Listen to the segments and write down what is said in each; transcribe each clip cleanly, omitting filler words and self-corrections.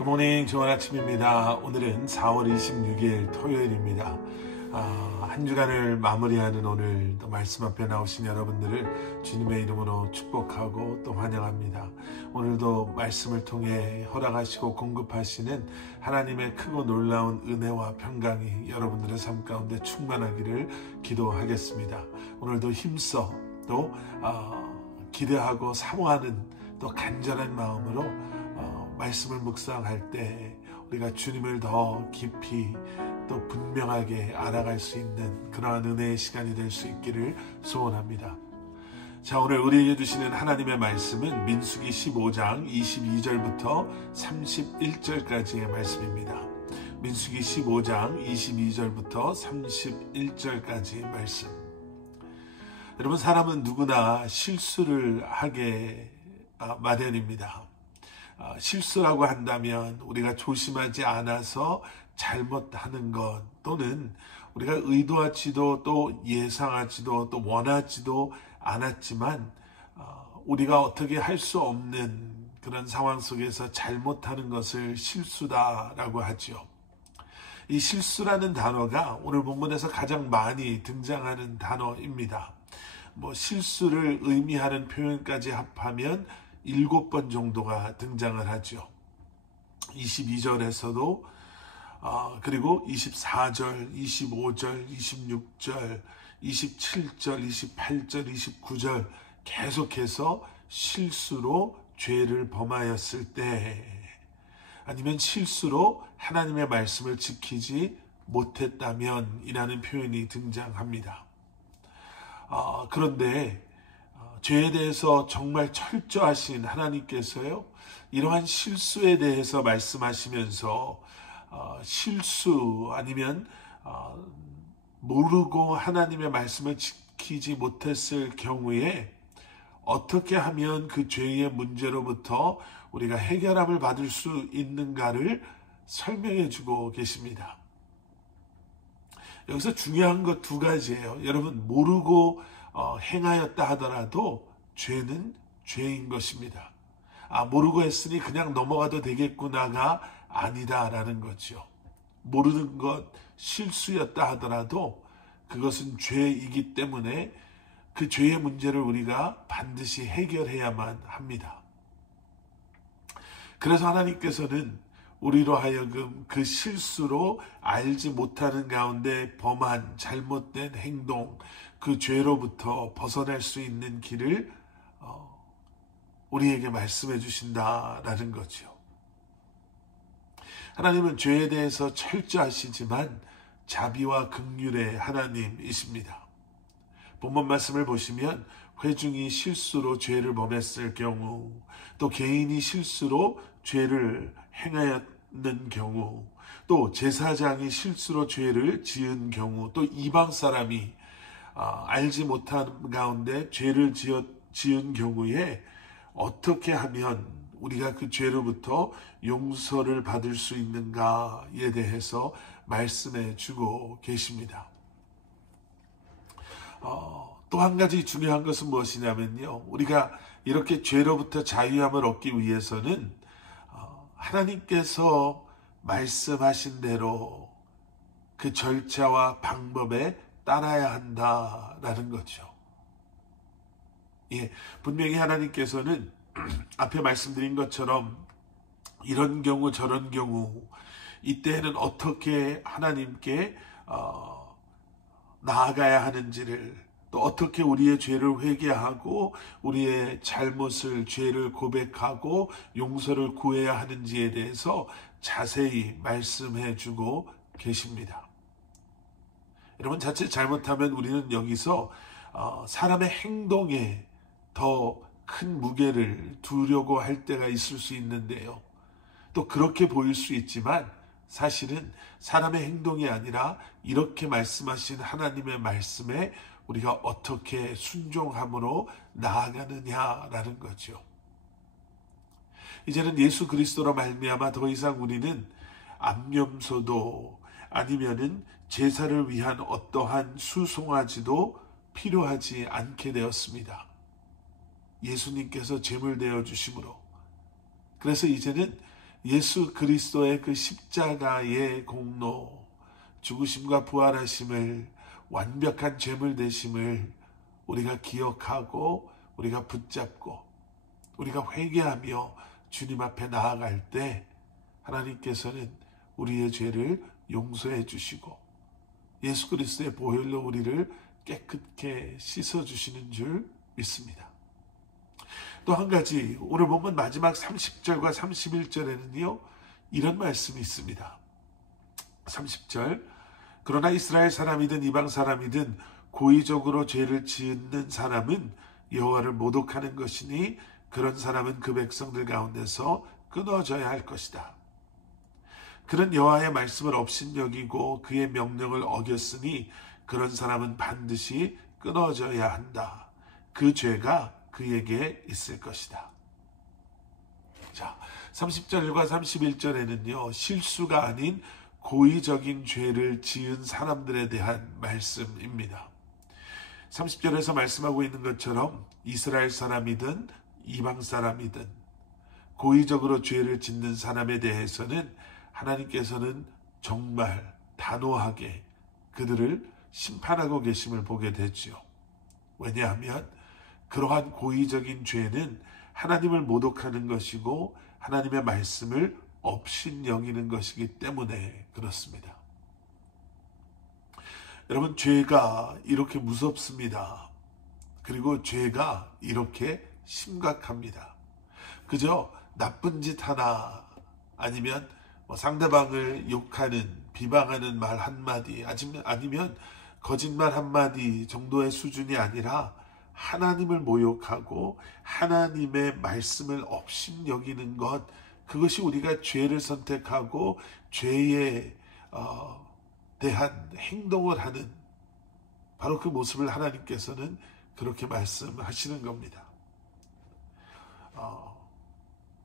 굿모닝, 좋은 아침입니다. 오늘은 4월 26일 토요일입니다. 한 주간을 마무리하는 오늘 또 말씀 앞에 나오신 여러분들을 주님의 이름으로 축복하고 또 환영합니다. 오늘도 말씀을 통해 허락하시고 공급하시는 하나님의 크고 놀라운 은혜와 평강이 여러분들의 삶 가운데 충만하기를 기도하겠습니다. 오늘도 힘써 또 기대하고 사모하는 또 간절한 마음으로 말씀을 묵상할 때 우리가 주님을 더 깊이 또 분명하게 알아갈 수 있는 그러한 은혜의 시간이 될 수 있기를 소원합니다. 자, 오늘 우리에게 주시는 하나님의 말씀은 민수기 15장 22절부터 31절까지의 말씀입니다. 민수기 15장 22절부터 31절까지의 말씀. 여러분, 사람은 누구나 실수를 하게 마련입니다. 실수라고 한다면 우리가 조심하지 않아서 잘못하는 것, 또는 우리가 의도하지도 또 예상하지도 또 원하지도 않았지만 우리가 어떻게 할 수 없는 그런 상황 속에서 잘못하는 것을 실수다라고 하죠. 이 실수라는 단어가 오늘 본문에서 가장 많이 등장하는 단어입니다. 실수를 의미하는 표현까지 합하면 7번 정도가 등장을 하죠. 22절에서도 그리고 24절, 25절, 26절, 27절, 28절, 29절 계속해서 실수로 죄를 범하였을 때, 아니면 실수로 하나님의 말씀을 지키지 못했다면 이라는 표현이 등장합니다. 그런데 죄에 대해서 정말 철저하신 하나님께서요, 이러한 실수에 대해서 말씀하시면서 실수 아니면 모르고 하나님의 말씀을 지키지 못했을 경우에 어떻게 하면 그 죄의 문제로부터 우리가 해결함을 받을 수 있는가를 설명해 주고 계십니다. 여기서 중요한 것 두 가지예요. 여러분, 모르고 행하였다 하더라도 죄는 죄인 것입니다. 모르고 했으니 그냥 넘어가도 되겠구나가 아니다라는 거죠. 모르는 것, 실수였다 하더라도 그것은 죄이기 때문에 그 죄의 문제를 우리가 반드시 해결해야만 합니다. 그래서 하나님께서는 우리로 하여금 그 실수로 알지 못하는 가운데 범한 잘못된 행동, 그 죄로부터 벗어날 수 있는 길을 우리에게 말씀해 주신다라는 거죠. 하나님은 죄에 대해서 철저하시지만 자비와 긍휼의 하나님이십니다. 본문 말씀을 보시면 회중이 실수로 죄를 범했을 경우, 또 개인이 실수로 죄를 행하였는 경우, 또 제사장이 실수로 죄를 지은 경우, 또 이방 사람이 알지 못한 가운데 죄를 지은 경우에 어떻게 하면 우리가 그 죄로부터 용서를 받을 수 있는가에 대해서 말씀해 주고 계십니다. 또 한 가지 중요한 것은 무엇이냐면요, 우리가 이렇게 죄로부터 자유함을 얻기 위해서는 하나님께서 말씀하신 대로 그 절차와 방법에 따라야 한다라는 거죠. 분명히 하나님께서는 앞에 말씀드린 것처럼 이런 경우 저런 경우, 이때에는 어떻게 하나님께 나아가야 하는지를, 또 어떻게 우리의 죄를 회개하고 우리의 잘못을, 죄를 고백하고 용서를 구해야 하는지에 대해서 자세히 말씀해 주고 계십니다. 여러분, 자칫 잘못하면 우리는 여기서 사람의 행동에 더 큰 무게를 두려고 할 때가 있을 수 있는데요, 또 그렇게 보일 수 있지만 사실은 사람의 행동이 아니라 이렇게 말씀하신 하나님의 말씀에 우리가 어떻게 순종함으로 나아가느냐라는 거죠. 이제는 예수 그리스도로 말미암아 더 이상 우리는 암염소도 아니면은 제사를 위한 어떠한 수송아지도 필요하지 않게 되었습니다. 예수님께서 제물 되어 주심으로. 그래서 이제는 예수 그리스도의 그 십자가의 공로, 죽으심과 부활하심을, 완벽한 죄물 되심을 우리가 기억하고 우리가 붙잡고 우리가 회개하며 주님 앞에 나아갈 때 하나님께서는 우리의 죄를 용서해 주시고 예수 그리스도의 보혈로 우리를 깨끗게 씻어주시는 줄 믿습니다. 또 한 가지, 오늘 본문 마지막 30절과 31절에는요 이런 말씀이 있습니다. 30절, 그러나 이스라엘 사람이든 이방 사람이든 고의적으로 죄를 짓는 사람은 여호와를 모독하는 것이니 그런 사람은 그 백성들 가운데서 끊어져야 할 것이다. 그는 여호와의 말씀을 업신여기고 그의 명령을 어겼으니 그런 사람은 반드시 끊어져야 한다. 그 죄가 그에게 있을 것이다. 자, 30절과 31절에는요 실수가 아닌 고의적인 죄를 지은 사람들에 대한 말씀입니다. 30절에서 말씀하고 있는 것처럼 이스라엘 사람이든 이방 사람이든 고의적으로 죄를 짓는 사람에 대해서는 하나님께서는 정말 단호하게 그들을 심판하고 계심을 보게 되죠. 왜냐하면 그러한 고의적인 죄는 하나님을 모독하는 것이고 하나님의 말씀을 업신여기는 것이기 때문에 그렇습니다. 여러분, 죄가 이렇게 무섭습니다. 그리고 죄가 이렇게 심각합니다. 그저 나쁜 짓 하나 아니면 상대방을 욕하는, 비방하는 말 한마디 아니면 거짓말 한마디 정도의 수준이 아니라 하나님을 모욕하고 하나님의 말씀을 업신여기는 것, 그것이 우리가 죄를 선택하고 죄에 대한 행동을 하는 바로 그 모습을 하나님께서는 그렇게 말씀하시는 겁니다.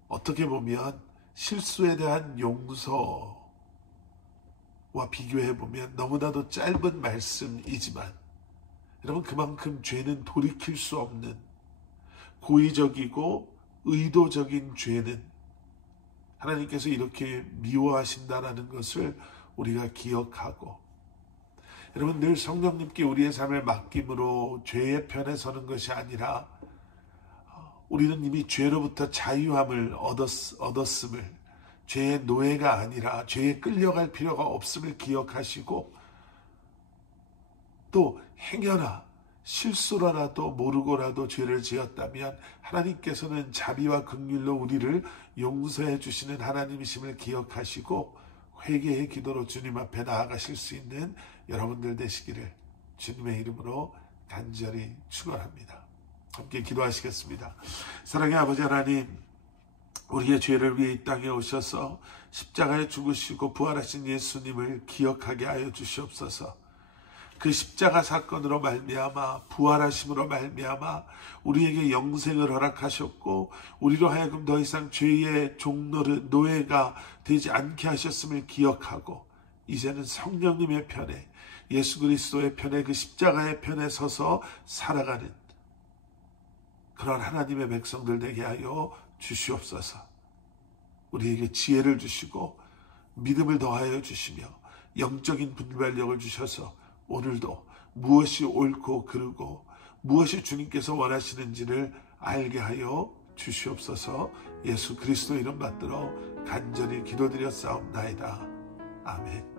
어떻게 보면 실수에 대한 용서와 비교해보면 너무나도 짧은 말씀이지만 여러분, 그만큼 죄는 돌이킬 수 없는 고의적이고 의도적인 죄는 하나님께서 이렇게 미워하신다라는 것을 우리가 기억하고, 여러분, 늘 성령님께 우리의 삶을 맡김으로 죄의 편에 서는 것이 아니라 우리는 이미 죄로부터 자유함을 얻었음을, 죄의 노예가 아니라 죄에 끌려갈 필요가 없음을 기억하시고, 또 행여나 실수라도 모르고라도 죄를 지었다면 하나님께서는 자비와 긍휼로 우리를 용서해 주시는 하나님이심을 기억하시고 회개의 기도로 주님 앞에 나아가실 수 있는 여러분들 되시기를 주님의 이름으로 간절히 축원합니다. 함께 기도하시겠습니다. 사랑의 아버지 하나님, 우리의 죄를 위해 이 땅에 오셔서 십자가에 죽으시고 부활하신 예수님을 기억하게 하여 주시옵소서. 그 십자가 사건으로 말미암아, 부활하심으로 말미암아 우리에게 영생을 허락하셨고 우리로 하여금 더 이상 죄의 종노릇 노예가 되지 않게 하셨음을 기억하고 이제는 성령님의 편에, 예수 그리스도의 편에, 그 십자가의 편에 서서 살아가는 그런 하나님의 백성들 되게 하여 주시옵소서. 우리에게 지혜를 주시고 믿음을 더하여 주시며 영적인 분별력을 주셔서 오늘도 무엇이 옳고 그르고 무엇이 주님께서 원하시는지를 알게 하여 주시옵소서. 예수 그리스도 이름 받들어 간절히 기도드렸사옵나이다. 아멘.